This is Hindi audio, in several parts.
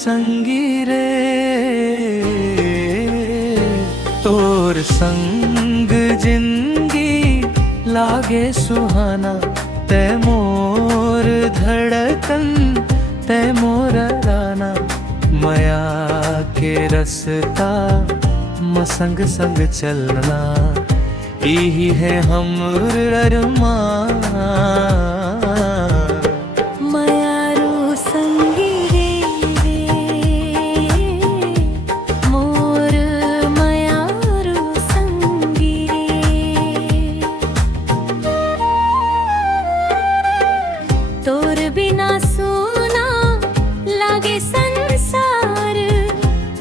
संगी रे तोर संग जिंदगी लागे सुहाना। तै मोर धड़कन तै मोर राना। माया के रस्ता मसंग संग चलना यही है हमर अरमान। मायारू संगी रे मोर मायारू संगी रे। तोर बिना सोना लागे संसार।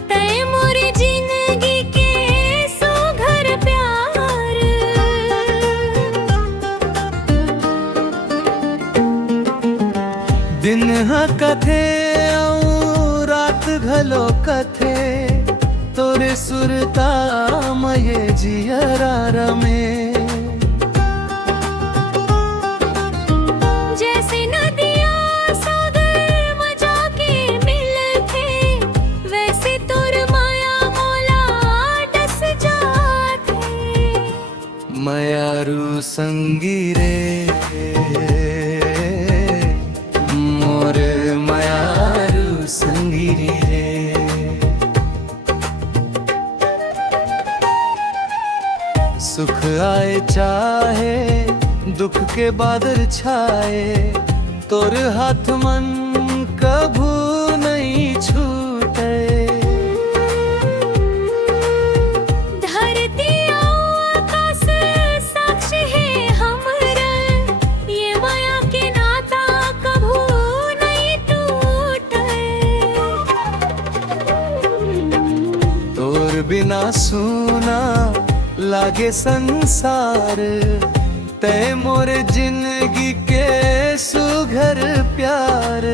तै मोरी जिंदगी के सुघर प्यार। दिन हा कथे आऊं रात घलो कथे तोरे सुरता मये जियरा रमे। जैसे नदिया सागर मजा के मिलथे वैसे तोर माया मोला डस जाथे। मायारू संगी रे मोर मायारू संगी रे। सुख आए चाहे दुख के बादल छाए तोर हाथ मन कभू नहीं छूटे। धरती आकाश साक्षी है हमरा ये माया के नाता कभू नहीं टूटे। तोर बिना सुना लागे संसार। तै मोर जिंदगी के सुघर प्यार।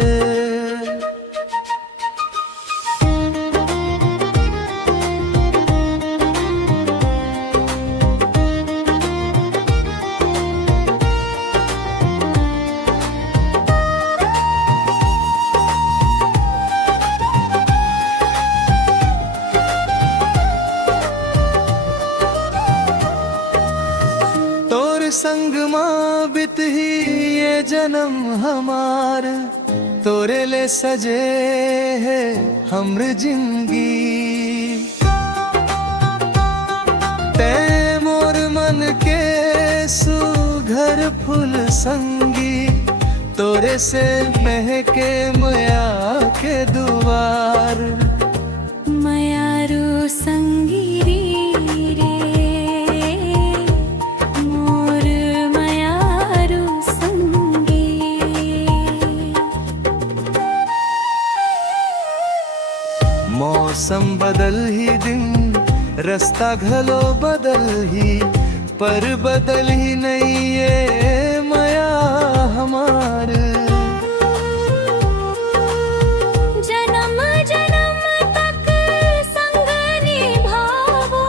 संग माँ बित ही ये जन्म हमार। तोरे ले सजे है हमर जिंदगी। तै मोर मन के सुघर फूल संगी। तोरे से महके माया के दुआर। मायारू संगी मौसम बदल ही दिन रास्ता घलो बदल ही पर बदल ही नहीं ये माया हमार। जन्म जन्म तक संग निभावो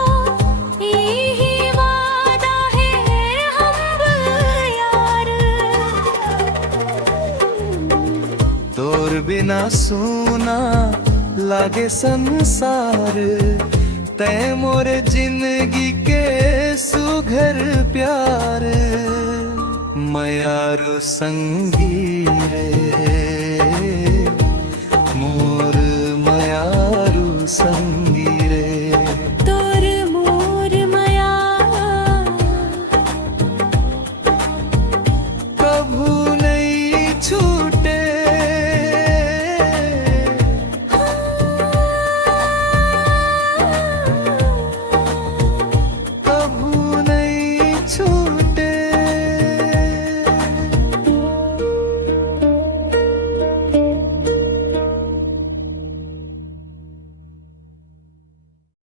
यही वादा है हम यार। तोर बिना सोना लागे संसार। तै मोर जिंदगी के सुघर प्यार। मायारू संगी रे मोर मायारू संगी।